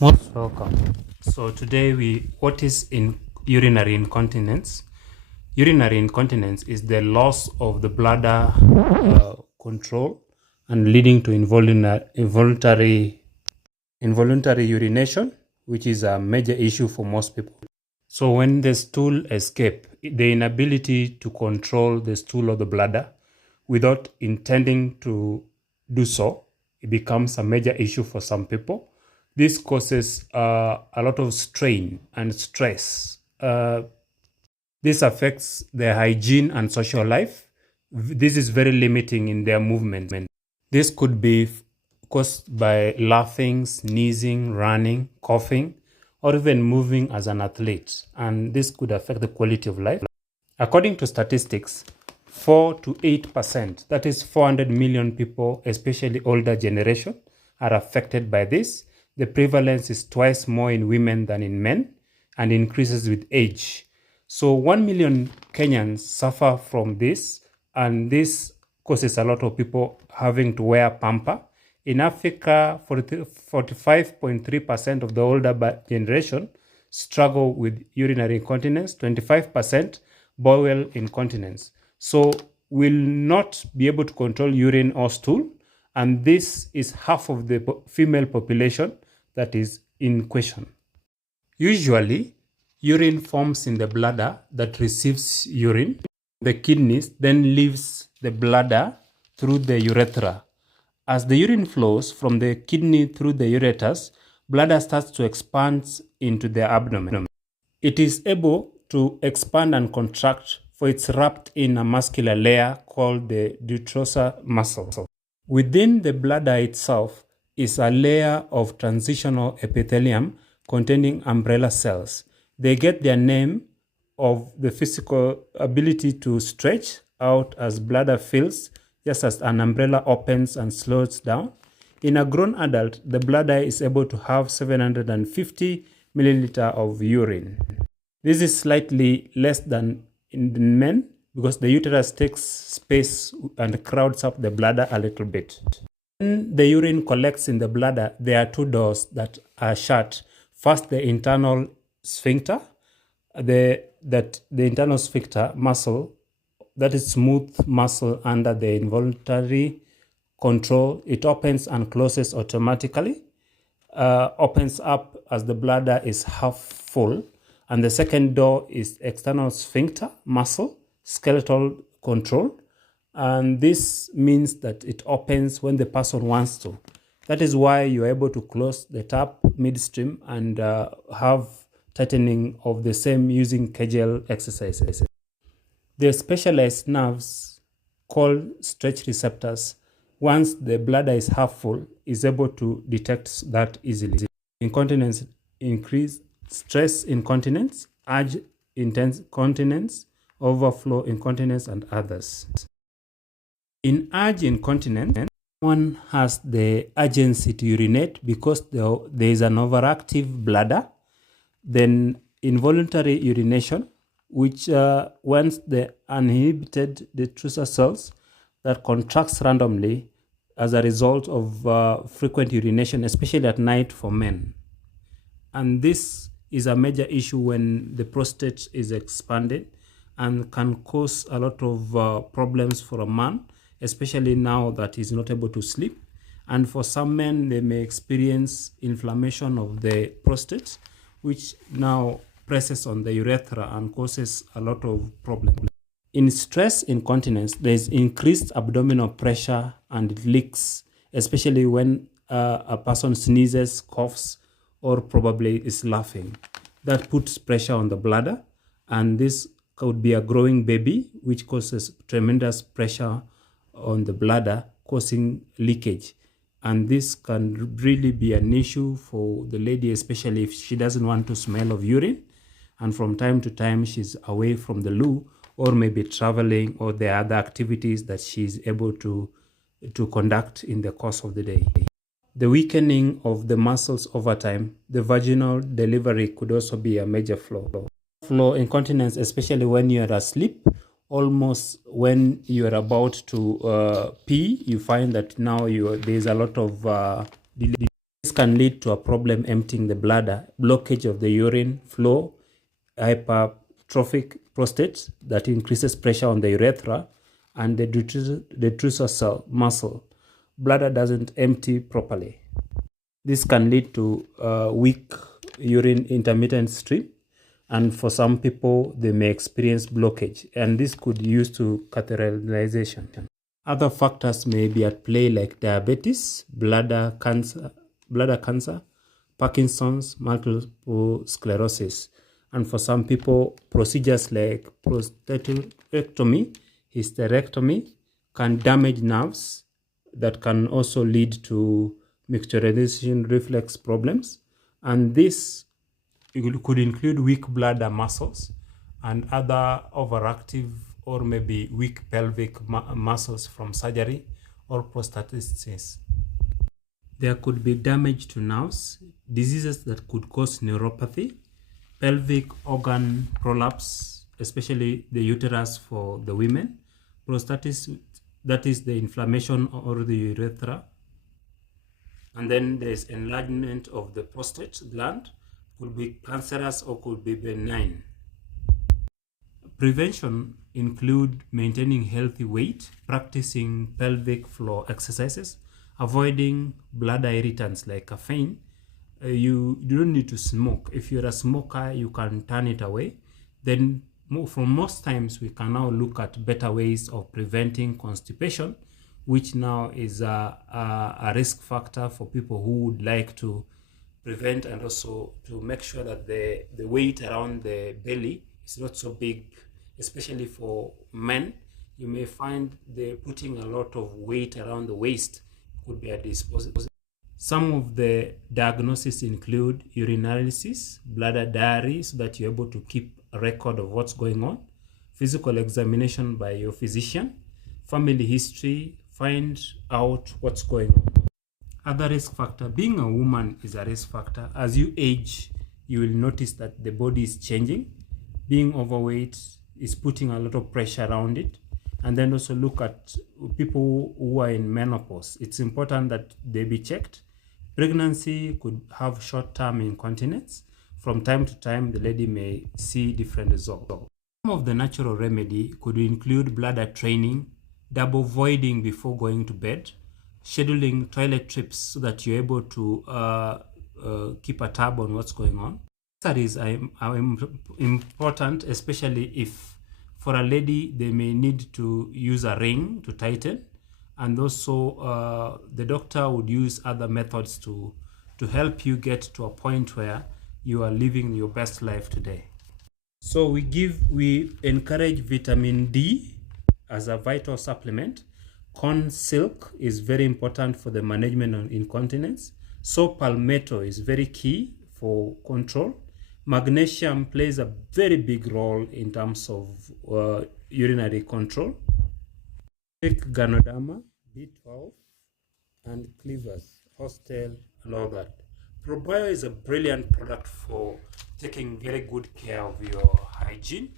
Most welcome. So today what is in urinary incontinence? Urinary incontinence is the loss of the bladder control and leading to involuntary urination, which is a major issue for most people. So when the stool escape, the inability to control the stool or the bladder without intending to do so, it becomes a major issue for some people. This causes a lot of strain and stress. This affects their hygiene and social life. This is very limiting in their movement. This could be caused by laughing, sneezing, running, coughing, or even moving as an athlete. And this could affect the quality of life. According to statistics, 4 to 8%, that is 400 million people, especially older generation, are affected by this. The prevalence is twice more in women than in men and increases with age. So 1 million Kenyans suffer from this, and this causes a lot of people having to wear pamper. In Africa, 45.3% of the older generation struggle with urinary incontinence, 25% bowel incontinence. So will not be able to control urine or stool, and this is half of the female population that is in question. Usually, urine forms in the bladder that receives urine. The kidneys then leaves the bladder through the urethra. As the urine flows from the kidney through the ureters, bladder starts to expand into the abdomen. It is able to expand and contract, for it's wrapped in a muscular layer called the detrusor muscle. Within the bladder itself is a layer of transitional epithelium containing umbrella cells. They get their name of the physical ability to stretch out as bladder fills, just as an umbrella opens and slows down. In a grown adult, the bladder is able to have 750 milliliter of urine. This is slightly less than in men because the uterus takes space and crowds up the bladder a little bit. When the urine collects in the bladder, there are two doors that are shut. First, the internal sphincter, the internal sphincter muscle, that is smooth muscle under the involuntary control. It opens and closes automatically, opens up as the bladder is half full. And the second door is external sphincter muscle, skeletal control. And this means that it opens when the person wants to. That is why you're able to close the tap midstream and have tightening of the same using Kegel exercises. The specialized nerves called stretch receptors, once the bladder is half full, is able to detect that easily. Incontinence increase, stress incontinence, urge intense continence, overflow incontinence, and others. In urge incontinence, one has the urgency to urinate because there is an overactive bladder. Then involuntary urination, which once the uninhibited detrusor cells that contracts randomly as a result of frequent urination, especially at night for men. And this is a major issue when the prostate is expanded and can cause a lot of problems for a man, especially now that he's not able to sleep. And for some men, they may experience inflammation of the prostate, which now presses on the urethra and causes a lot of problems. In stress incontinence, there is increased abdominal pressure and it leaks, especially when a person sneezes, coughs, or probably is laughing. That puts pressure on the bladder, and this could be a growing baby, which causes tremendous pressure on the bladder, causing leakage. And this can really be an issue for the lady, especially if she doesn't want to smell of urine, and from time to time she's away from the loo, or maybe traveling, or there are other activities that she's able to conduct in the course of the day. The weakening of the muscles over time, the vaginal delivery could also be a major flaw. Flow incontinence, especially when you are asleep, almost when you are about to pee, you find that now there is a lot of delay. This can lead to a problem emptying the bladder, blockage of the urine flow, hypertrophic prostate that increases pressure on the urethra, and the detrusor muscle. Bladder doesn't empty properly. This can lead to weak urine intermittent stream, and for some people, they may experience blockage, and this could use to catheterization. Other factors may be at play like diabetes, bladder cancer, Parkinson's, multiple sclerosis, and for some people, procedures like prostatectomy, hysterectomy can damage nerves that can also lead to micturition reflex problems, and this could include weak bladder muscles and other overactive or maybe weak pelvic muscles from surgery or prostatitis. There could be damage to nerves, diseases that could cause neuropathy, pelvic organ prolapse, especially the uterus for the women, prostatitis, that is the inflammation or the urethra, and then there's enlargement of the prostate gland, could be cancerous or could be benign. Prevention include maintaining healthy weight, practicing pelvic floor exercises, avoiding bladder irritants like caffeine. You don't need to smoke. If you're a smoker, you can turn it away. Then from most times, we can now look at better ways of preventing constipation, which now is a risk factor for people who would like to prevent and also to make sure that the weight around the belly is not so big, especially for men. You may find they're putting a lot of weight around the waist. Could be a disposable. Some of the diagnoses include urinalysis, bladder diary, so that you're able to keep a record of what's going on, physical examination by your physician, family history, find out what's going on. Other risk factor, being a woman is a risk factor. As you age, you will notice that the body is changing. Being overweight is putting a lot of pressure around it. And then also look at people who are in menopause. It's important that they be checked. Pregnancy could have short-term incontinence. From time to time, the lady may see different results. Some of the natural remedy could include bladder training, double voiding before going to bed, scheduling toilet trips so that you're able to keep a tab on what's going on. That is important, especially if for a lady, they may need to use a ring to tighten, and also the doctor would use other methods to help you get to a point where you are living your best life today. So we encourage vitamin D as a vital supplement. Corn silk is very important for the management of incontinence. So palmetto is very key for control. Magnesium plays a very big role in terms of urinary control. Take Ganoderma, B12, and cleavers, hostel, and all that. ProBio is a brilliant product for taking very good care of your hygiene.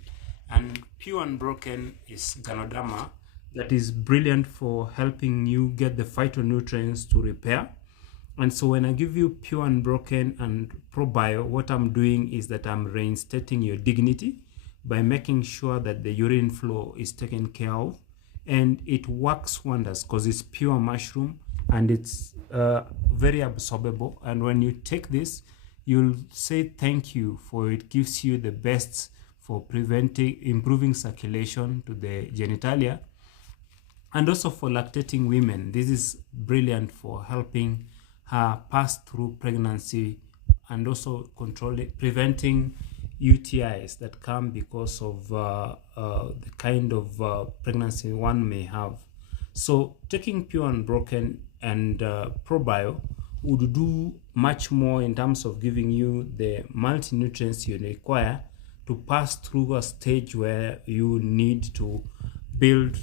And Pure Unbroken is Ganoderma that is brilliant for helping you get the phytonutrients to repair. And so when I give you Pure Unbroken and ProBio, what I'm doing is that I'm reinstating your dignity by making sure that the urine flow is taken care of. And it works wonders because it's pure mushroom and it's very absorbable. And when you take this, you'll say thank you, for it gives you the best for improving circulation to the genitalia. And also for lactating women, this is brilliant for helping her pass through pregnancy and also preventing UTIs that come because of the kind of pregnancy one may have. So taking Pure Unbroken and ProBio would do much more in terms of giving you the multi-nutrients you require to pass through a stage where you need to build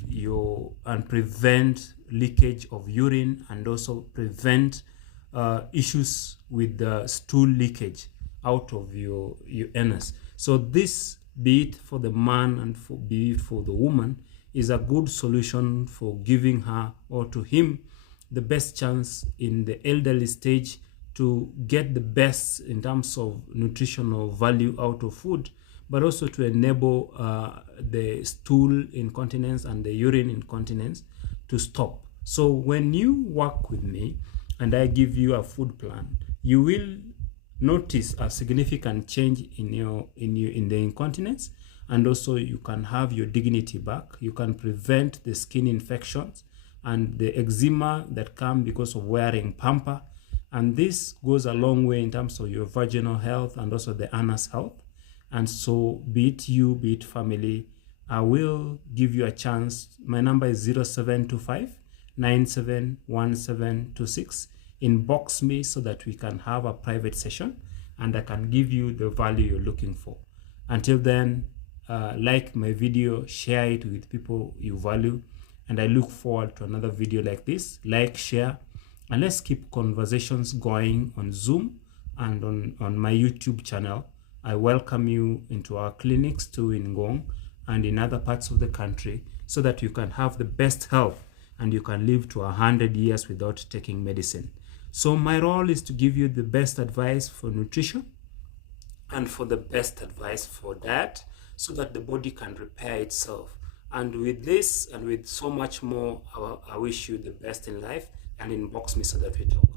and prevent leakage of urine and also prevent issues with the stool leakage out of your anus. So this, be it for the man and be it for the woman, is a good solution for giving her or to him the best chance in the elderly stage to get the best in terms of nutritional value out of food, but also to enable the stool incontinence and the urine incontinence to stop. So when you work with me and I give you a food plan, you will notice a significant change in the incontinence, and also you can have your dignity back. You can prevent the skin infections and the eczema that come because of wearing pamper, and this goes a long way in terms of your vaginal health and also the anus health. And so be it you, be it family, I will give you a chance. My number is 0725 971726. Inbox me so that we can have a private session and I can give you the value you're looking for. Until then, like my video, share it with people you value, and I look forward to another video like this. Like, share, and let's keep conversations going on Zoom and on my YouTube channel. I welcome you into our clinics too in Ngong and in other parts of the country, so that you can have the best health and you can live to 100 years without taking medicine. So my role is to give you the best advice for nutrition and for the best advice for diet, so that the body can repair itself. And with this and with so much more, I wish you the best in life, and inbox me so that we talk.